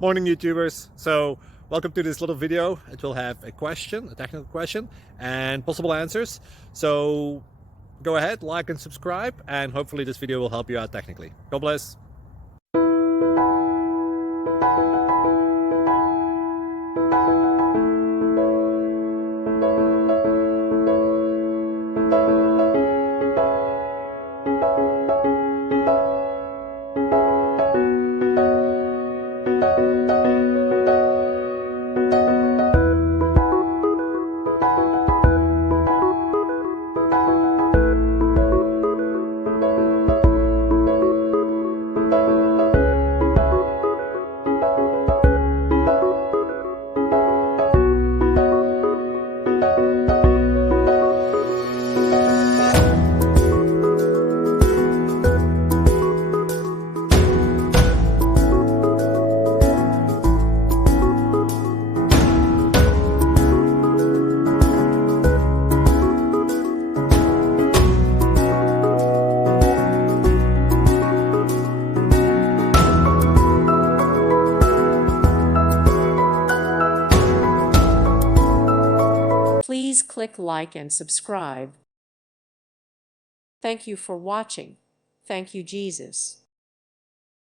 Morning, YouTubers. So welcome to this little video. It will have a question, a technical question, and possible answers. So go ahead, like and subscribe, and hopefully this video will help you out technically. God bless. Please click like and subscribe. Thank you for watching. Thank you, Jesus.